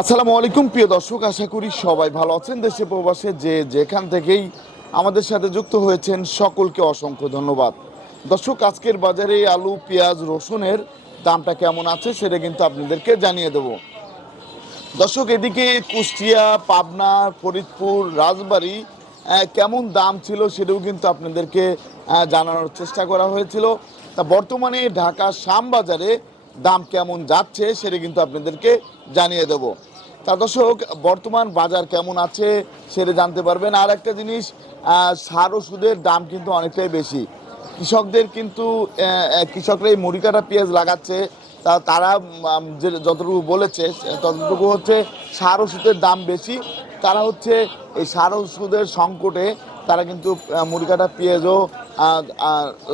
আসসালামু আলাইকুম, প্রিয় দর্শক, আশা করি সবাই ভালো আছেন দেশে প্রবাসে। যে যেখান থেকেই আমাদের সাথে যুক্ত হয়েছেন, সকলকে অসংখ্য ধন্যবাদ। দর্শক, আজকের বাজারে আলু, পেঁয়াজ, রসুনের দামটা কেমন আছে সেটা কিন্তু আপনাদেরকে জানিয়ে দেব। দর্শক, এদিকে কুষ্টিয়া, পাবনা, ফরিদপুর, রাজবাড়ি কেমন দাম ছিল সেটাও কিন্তু আপনাদেরকে জানানোর চেষ্টা করা হয়েছিল। তা বর্তমানে ঢাকা শ্যামবাজারে দাম কেমন যাচ্ছে সেটা কিন্তু আপনাদেরকে জানিয়ে দেব। তা দর্শক বর্তমান বাজার কেমন আছে সেটা জানতে পারবেন। আর একটা জিনিস সার ওষুধের দাম কিন্তু অনেকটাই বেশি। কৃষকদের কিন্তু কৃষকরা এই মুড়ি কাটা পেঁয়াজ লাগাচ্ছে। তা তারা যে যতটুকু বলেছে ততটুকু হচ্ছে সার ওষুধের দাম বেশি। তারা হচ্ছে এই সার ওষুধের সংকটে তারা কিন্তু আহ, মুড়ি কাটা পেঁয়াজও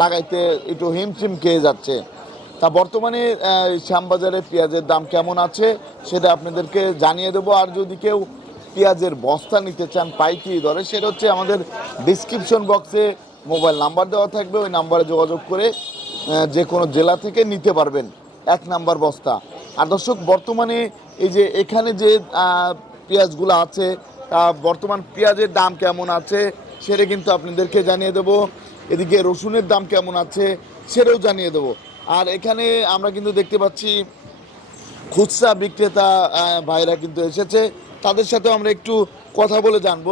লাগাইতে একটু হিমশিম খেয়ে যাচ্ছে। তা বর্তমানে শ্যামবাজারে পেঁয়াজের দাম কেমন আছে সেটা আপনাদেরকে জানিয়ে দেবো। আর যদি কেউ পেঁয়াজের বস্তা নিতে চান, পাইকারি দরে, সেটা হচ্ছে আমাদের ডিসক্রিপশন বক্সে মোবাইল নাম্বার দেওয়া থাকবে। ওই নাম্বারে যোগাযোগ করে যে কোনো জেলা থেকে নিতে পারবেন এক নাম্বার বস্তা। আর দর্শক, বর্তমানে এই যে এখানে যে পেঁয়াজগুলো আছে, তা বর্তমান পেঁয়াজের দাম কেমন আছে সেটা কিন্তু আপনাদেরকে জানিয়ে দেবো। এদিকে রসুনের দাম কেমন আছে সেটাও জানিয়ে দেবো। আর এখানে আমরা কিন্তু দেখতে পাচ্ছি খুচরা বিক্রেতা ভাইরা কিন্তু এসেছে। তাদের সাথে আমরা একটু কথা বলে জানব।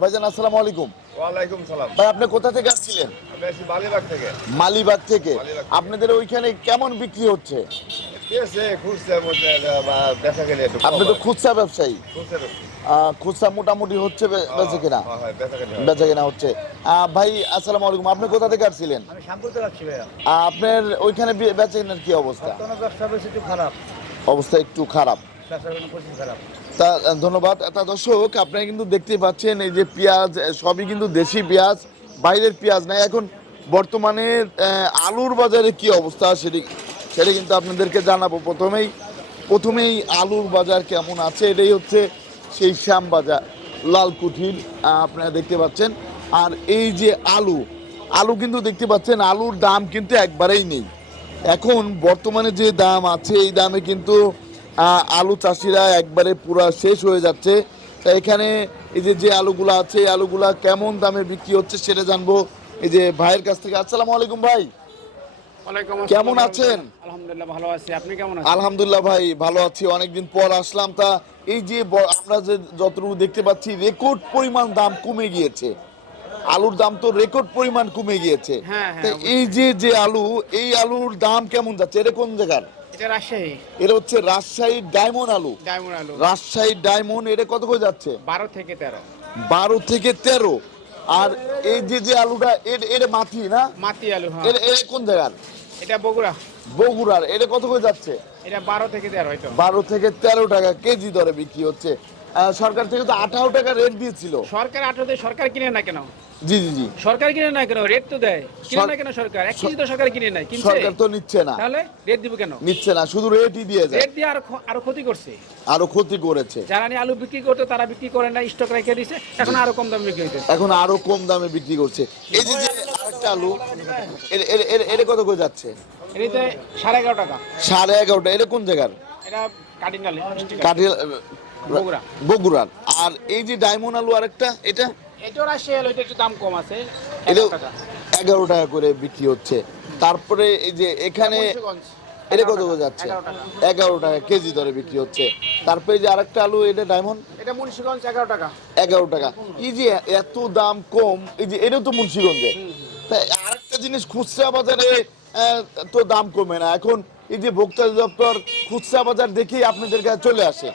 ভাইজান আসসালামু আলাইকুম। ওয়ালাইকুম সালাম। ভাই আপনি কোথা থেকে আসছিলেন? মালিবাগ থেকে। মালিবাগ থেকে। আপনাদের ওইখানে কেমন বিক্রি হচ্ছে? আপনি তো খুচরা ব্যবসায়ী। খুচরা মোটামুটি হচ্ছে বেচে কিনা। হ্যাঁ, বেচা কেনা। বেচা কিনা হচ্ছে। ভাই আসসালামু আলাইকুম। আপনি কোথা থেকে আসছিলেন? আপনার ওইখানে বেচা কেনার কি অবস্থা? খারাপ। অবস্থা একটু খারাপ। তা ধন্যবাদ। তা দর্শক আপনারা কিন্তু দেখতে পাচ্ছেন এই যে পেঁয়াজ সবই কিন্তু দেশি পেঁয়াজ বাইরের পেঁয়াজ নাই এখন বর্তমানে আলুর বাজারে কি অবস্থা সেটি সেটা কিন্তু আপনাদেরকে জানাব। প্রথমেই প্রথমেই আলুর বাজার কেমন আছে? এটাই হচ্ছে সেই শ্যাম বাজার, লালকুঠির আপনারা দেখতে পাচ্ছেন। আর এই যে আলু আলু কিন্তু দেখতে পাচ্ছেন, আলুর দাম কিন্তু একবারেই নেই। এখন বর্তমানে যে দাম আছে, এই দামে কিন্তু আলু চাষিরা একবারে পুরো শেষ হয়ে যাচ্ছে। তা এখানে এই যে যে আলুগুলো আছে, এই আলুগুলা কেমন দামে বিক্রি হচ্ছে সেটা জানব। এই যে, ভাইয়ের কাছ থেকে। আসসালামু আলাইকুম ভাই। কেমন আছেন? আলহামদুলিল্লাহ ভালো আছি। আপনি কেমন আছেন? আলহামদুলিল্লাহ ভাই ভালো আছি। অনেকদিন পর আসলাম। তা এই যে আমরা যে যতটুকু দেখতে পাচ্ছি রেকর্ড পরিমাণ দাম কমে গিয়েছে। আলুর দাম তো রেকর্ড পরিমাণ কমে গিয়েছে। হ্যাঁ, হ্যাঁ, এই যে যে আলু এই আলুর দাম কেমন যাচ্ছে? এটা কোন জায়গার? এটা হচ্ছে ডায়মন্ড আলু। ডায়মন্ড আলু। রাজশাহীর ডায়মন্ড এটা কত করে যাচ্ছে? বারো থেকে তেরো। বারো থেকে তেরো। আর এই যে যে আলুটা এর এর মাটি না? মাটি আলু হ্যাঁ। কোন জায়গার? এটা বগুড়া। বগুড়ার এটা কত করে যাচ্ছে? এটা বারো থেকে তেরো হয়তো। বারো থেকে তেরো টাকা কেজি দরে বিক্রি হচ্ছে। সরকার থেকে তো আঠারো টাকা রেট দিয়েছিল। সরকার আঠারোতে সরকার কিনে না কেন? জি জি জি। সরকার কিনে না কেন? রেট তো দেয়। কিনে না কেন সরকার? এক কেজি তো সরকার কিনে নাই। কিনছে? সরকার তো নিচ্ছে না। তাহলে রেট দিব কেন? নিচ্ছে না শুধু রেটই দিয়ে যায়। রেট দিয়ে আরও ক্ষতি করছে। আরও ক্ষতি করেছে। যারা আলু বিক্রি করতো তারা বিক্রি করে না স্টক রেখে দিছে। এখন আরও কম দাম বিক্রি হইতেছে। এখন আরও কম দামে বিক্রি করছে। এই যে আলু। এটা কত করে যাচ্ছে? সাড়ে এগারো টাকা। সাড়ে এগারোটা। এটা কোন জায়গার। বগুড়ার। আর এই যে ডায়মন্ড আলু আরেকটা এটা? এগারো টাকা। করে বিক্রি হচ্ছে। তারপরে এই যে এখানে এটা কত করে যাচ্ছে? এগারো টাকা। কেজি দরে বিক্রি হচ্ছে। তারপরে যে আরেকটা আলু এটা ডায়মন্ড? এটা মুন্সিগঞ্জ এগারো টাকা। এগারো টাকা। এই যে এত দাম কম এই যে এটা তো মুন্সিগঞ্জে। আরেকটা জিনিস খুচরা বাজারে তো দাম কমে না। এখন এই যে ভোক্তা দপ্তর খুচরা বাজার দেখেই আপনাদের কাছে চলে আসে।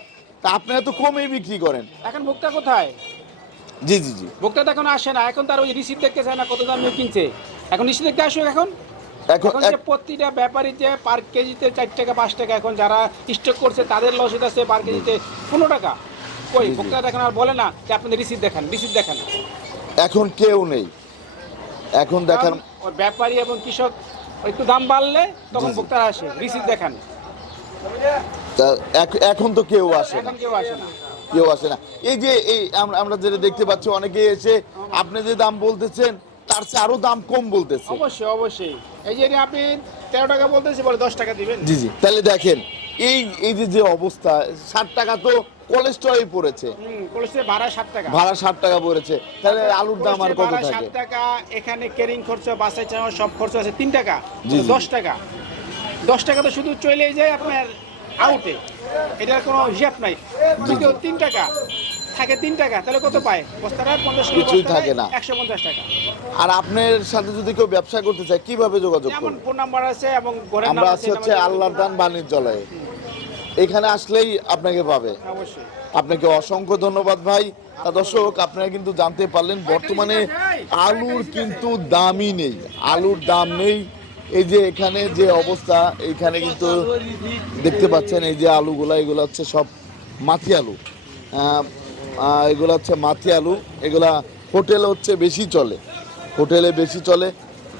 তা আপনারা তো কমেই বিক্রি করেন। এখন ভোক্তা কোথায়? জি জি জি। ভোক্তা তো এখন আসে না। এখন তার ওই রিসিপ্ট দেখতে চায় না কত দামে কিনছে। এখন রিসিপ্ট দেখতে আসুক এখন? এখন যে প্রতিটা ব্যাপারী যে পার কেজিতে চার টাকা পাঁচ টাকা এখন যারা স্টক করছে তাদের লস আছে পার কেজিতে পনেরো টাকা। কই? ভোক্তা এখন আর বলে না যে আপনাদের রিসিপ্ট দেখান রিসিপ্ট দেখান। এখন কেউ নেই। এখন দেখার ব্যাপারী এবং কৃষক একটু দাম বাড়লে তখন ভোক্তারা আসে রিসিপ্ট দেখান। এখন তো কেউ আসে না। এখন কেউ আসে না। কেউ আসে না। এই যে এই আমরা আমরা যেটা দেখতে পাচ্ছি অনেকে এসে আপনি যে দাম বলতেছেন তার চেয়ে আরও দাম কম বলতেছে। অবশ্যই অবশ্যই। এই যে আপনি তেরো টাকা বলতেছি বলে দশ টাকা দিবেন। জি জি। তাহলে দেখেন এই এই যে যে অবস্থা ষাট টাকা তো কোলেস্ট্রলে পড়েছে। ভাড়া ষাট টাকা। ভাড়া ষাট টাকা পড়েছে। তাহলে আলুর দাম আর কত থাকে? টাকা এখানে কেরিং খরচ বাসায় চালানো সব খরচ আছে তিন টাকা। দশ টাকা। দশ টাকা তো শুধু চলেই যায় আপনার আউটে এটার কোনো হিসাব নাই। তিন টাকা থাকে তিন টাকা তাহলে কত পায়? বস্তাটা পঞ্চাশ কিছুই থাকে না। একশো পঞ্চাশ টাকা। আর আপনার সাথে যদি কেউ ব্যবসা করতে চায় কীভাবে যোগাযোগ করবে? ফোন নাম্বার আছে এবং আমরা আছি হচ্ছে আল্লাহর দান বাণিজ্যালয়ে। এখানে আসলেই আপনাকে পাবে। আপনাকে অসংখ্য ধন্যবাদ ভাই। তা দর্শক আপনারা কিন্তু জানতে পারলেন বর্তমানে আলুর কিন্তু দামই নেই। আলুর দাম নেই। এই যে এখানে যে অবস্থা এখানে কিন্তু দেখতে পাচ্ছেন এই যে আলুগুলা এগুলো হচ্ছে সব মাথি আলু। এগুলো হচ্ছে মাথি আলু। এগুলা হোটেলে হচ্ছে বেশি চলে। হোটেলে বেশি চলে।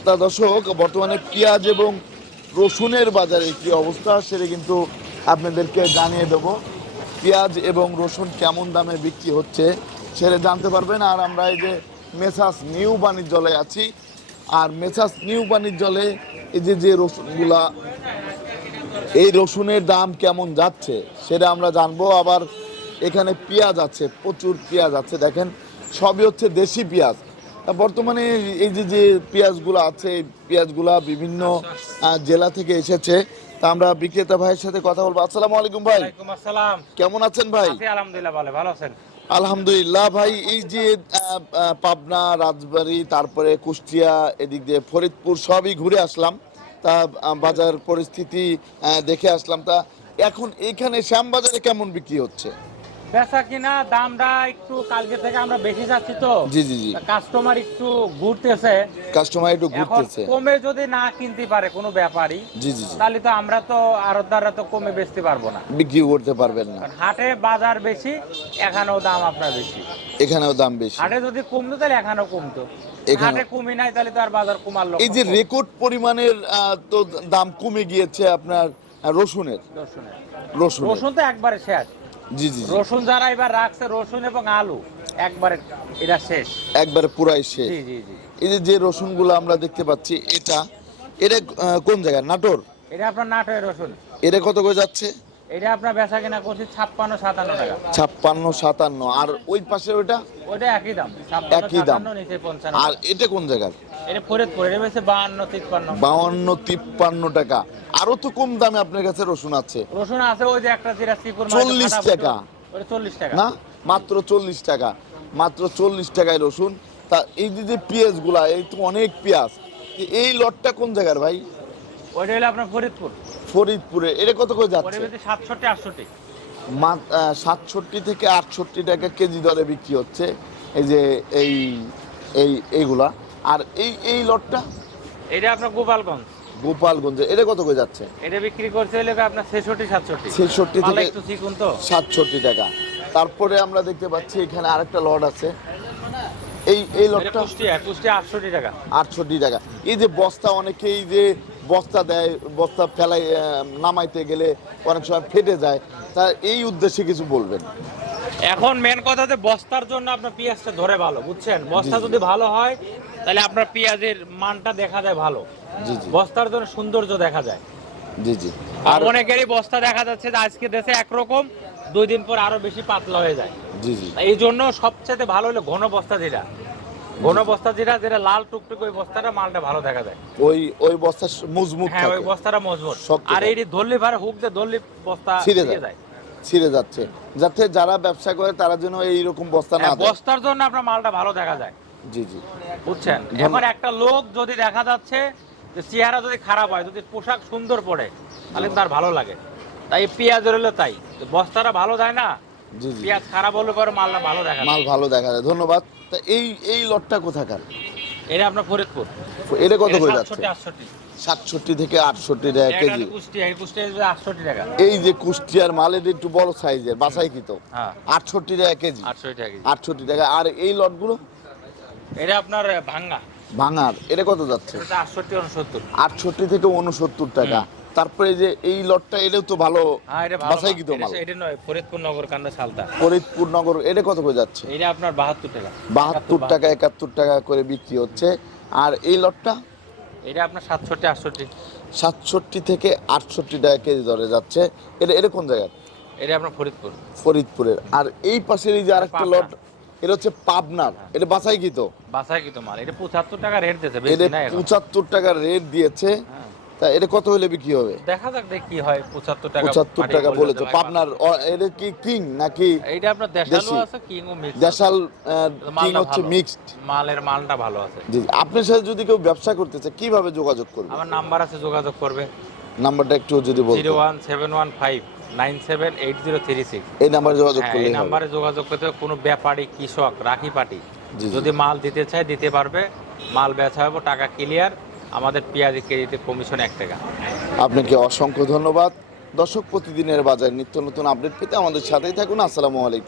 তা দর্শক বর্তমানে পেঁয়াজ এবং রসুনের বাজারে কি অবস্থা সেটা কিন্তু আপনাদেরকে জানিয়ে দেবো, পেঁয়াজ এবং রসুন কেমন দামে বিক্রি হচ্ছে সেটা জানতে পারবেন। আর আমরা এই যে মেসাস নিউ বাণিজ্যলে আছি, আর মেসাস নিউ বাণিজ্যলে এই যে যে রসুনগুলা, এই রসুনের দাম কেমন যাচ্ছে সেটা আমরা জানব। আবার এখানে পেঁয়াজ আছে, প্রচুর পেঁয়াজ আছে, দেখেন, সবই হচ্ছে দেশি পেঁয়াজ। বর্তমানে এই যে যে পেঁয়াজগুলো আছে, এই পেঁয়াজগুলা বিভিন্ন জেলা থেকে এসেছে। তা আমরা বিক্রেতা ভাইয়ের সাথে কথা বলব। আসসালামু আলাইকুম ভাই। আসসালাম। কেমন আছেন ভাই? আলহামদুলিল্লাহ ভালো ভালো আছেন? আলহামদুলিল্লাহ ভাই এই যে পাবনা রাজবাড়ী তারপরে কুষ্টিয়া এদিক দিয়ে ফরিদপুর সবই ঘুরে আসলাম। তা বাজার পরিস্থিতি দেখে আসলাম। তা এখন এইখানে শ্যামবাজারে কেমন বিক্রি হচ্ছে? বেচা কিনা দামটা একটু কালকে থেকে আমরা বেশি যাচ্ছি তো। জি জি জি। কাস্টমার একটু ঘুরতেছে। কাস্টমার একটু ঘুরতেছে। কমে যদি না কিনতে পারে কোনো ব্যাপারই জি জি তাহলে তো আমরা তো আরতদাররা তো কমে বেচতে পারব না। বিক্রি করতে পারবেন না। হাটে বাজার বেশি এখানেও দাম আপনার বেশি। এখানেও দাম বেশি। হাটে যদি কমতো তাহলে এখানেও কমতো। হাটে কমে নাই তাহলে তো আর বাজার কমার লোক এই যে রেকর্ড পরিমাণের তো দাম কমে গিয়েছে আপনার রসুনের। রসুন রসুন তো একবারে শেষ। জি জি। রসুন যারা এবার রাখছে রসুন এবং আলু একবারে এটা শেষ। একবারে পুরাই শেষ। জি জি জি। এই যে যে রসুনগুলো আমরা দেখতে পাচ্ছি এটা এটা কোন জায়গায় নাটোর? এটা আপনার নাটোরের রসুন। এটা কত করে যাচ্ছে? এটা আপনার বেচা কিনা করছি ছাপ্পান্ন সাতান্ন টাকা। ছাপ্পান্ন সাতান্ন। আর ওই পাশে ওটা ওটা একই দাম। একই দাম। আর এটা কোন জায়গার? এটা ফরিদপুর এটা টাকা। আরও তো কম দামে আপনার কাছে রসুন আছে। রসুন আছে ওই যে একটা শ্রীপুর 40 টাকা। ওটা চল্লিশ টাকা। না? মাত্র চল্লিশ টাকা। মাত্র চল্লিশ টাকায় রসুন। তা এই যে যে পেঁয়াজগুলা এই তো অনেক পেঁয়াজ। এই লটটা কোন জায়গার ভাই? ওইটা হলো আপনার ফরিদপুর। ফরিদপুরে। এটা কত করে যাচ্ছে? সাতষট্টি আটষট্টি। সাতষট্টি থেকে আটষট্টি টাকা কেজি দরে বিক্রি হচ্ছে। এই যে এই এই এইগুলা। আর এই এই লটটা? এটা আপনার গোপালগঞ্জ। গোপালগঞ্জে। এটা কত করে যাচ্ছে? এটা বিক্রি করছে হলে আপনার ছেষট্টি সাতষট্টি। 66 মাল থেকে- একটু চিকুন তো। সাতষট্টি টাকা। তারপরে আমরা দেখতে পাচ্ছি এখানে আরেকটা লট আছে। এই এই লটটা কুষ্টিয়া আটষট্টি টাকা। আটষট্টি টাকা। এই যে বস্তা অনেকেই যে বস্তা দেয় বস্তা ফেলাই নামাইতে গেলে অনেক সময় ফেটে যায় তা এই উদ্দেশ্যে কিছু বলবেন। এখন মেন কথা যে বস্তার জন্য আপনার পেঁয়াজটা ধরে ভালো বুঝছেন? বস্তা। যদি ভালো হয় তাহলে আপনার পেঁয়াজের মানটা দেখা যায় ভালো। জি জি। বস্তার জন্য সৌন্দর্য দেখা যায়। জি জি। আর অনেকেরই বস্তা দেখা যাচ্ছে যে আজকে দেশে একরকম দুই দিন পর আরও বেশি পাতলা হয়ে যায়। জি জি। এই জন্য সবচেয়ে ভালো হলো ঘন বস্তা যেটা ঘন বস্তা যেটা যেটা লাল টুকটুক ওই বস্তাটা মালটা ভালো দেখা যায়। ওই ওই বস্তা মজবুত হ্যাঁ ওই বস্তাটা মজবুত। আর এই ধরলি ভারে হুক দিয়ে ধরলি বস্তা ছিঁড়ে ছিঁড়ে যায়। ছিঁড়ে যাচ্ছে। যাতে যারা ব্যবসা করে তারা যেন এইরকম বস্তা না হ্যাঁ, বস্তার জন্য আপনার মালটা ভালো দেখা যায়। জি জি। বুঝছেন? এখন একটা লোক যদি দেখা যাচ্ছে যে চেহারা যদি খারাপ হয় যদি পোশাক সুন্দর পড়ে তাহলে তার ভালো লাগে। তাই পেঁয়াজের হলে তাই। বস্তাটা ভালো যায় না? জি জি। পেঁয়াজ খারাপ হলে পরে মালটা ভালো দেখা মাল ভালো দেখা যায়। ধন্যবাদ। তা এই এই লটটা কোথাকার? এটা আপনার ফরিদপুর। এটা কত করে যাচ্ছে? সাতষট্টি থেকে আটষট্টি টাকা কেজি। এই কুষ্টিয়া হচ্ছে 68 টাকা। এই যে কুষ্টিয়ার মালের একটু বড় সাইজের বাসাই কি তো হ্যাঁ। আটষট্টি টাকা কেজি। 68 টাকা কেজি। আটষট্টি টাকা। আর এই লটগুলো? এটা আপনার ভাঙ্গা। ভাঙার। এটা কত যাচ্ছে? এটা 68 69 আটষট্টি থেকে উনসত্তর টাকা। তারপরে যে এই লটটা এটাও তো ভালো হ্যাঁ এটা ভালো বাসাই কি তো মাল। এটা- নয় ফরিদপুর নগর কান্দা সালতা। ফরিদপুর নগর এটা কত করে যাচ্ছে? এটা আপনার 72 টাকা। বাহাত্তর টাকা একাত্তর টাকা করে বিক্রি হচ্ছে। আর এই লটটা? এটা আপনার সাতষট্টি আটষট্টি। সাতষট্টি থেকে আটষট্টি টাকা কেজি দরে যাচ্ছে। এটা এটা কোন জায়গার? এটা আপনার ফরিদপুর। ফরিদপুরের। আর এই পাশের এই যে আরেকটা লট এটা হচ্ছে পাবনার। এটা বাছাই কি তো? বাসায় কি তোমার এটা পঁচাত্তর টাকা রেট দিয়েছে এটা বেশি না টাকার রেট দিয়েছে। হ্যাঁ। তা এটা কত হলে বিক্রি হবে? দেখা যাক দেখ কি হয় পঁচাত্তর টাকা পঁচাত্তর পাটি টাকা বললে তো পাবনার এটা কি কিং নাকি এইটা আপনার দেশালও আছে কিং ও মিক্স দেশাল কিং হচ্ছে মিক্সড মালের মালটা ভালো আছে। জি। আপনার সাথে যদি কেউ ব্যবসা করতে চায় কীভাবে যোগাযোগ করবে? আমার নাম্বার আছে যোগাযোগ করবে। নাম্বারটা একটু যদি বলতে zero one seven one five nine seven eight zero three six. এই নাম্বারে যোগাযোগ হ্যাঁ করলে এই নাম্বারে যোগাযোগ করতে কোনো ব্যাপারী কৃষক রাখি পাটি। যদি মাল দিতে চায় দিতে পারবে। মাল বেচা হবে টাকা ক্লিয়ার আমাদের পেঁয়াজি কেজিতে কমিশন এক টাকা। আপনাকে অসংখ্য ধন্যবাদ। দর্শক প্রতিদিনের বাজার নিত্য নতুন আপডেট পেতে আমাদের সাথেই থাকুন। আসসালামু আলাইকুম।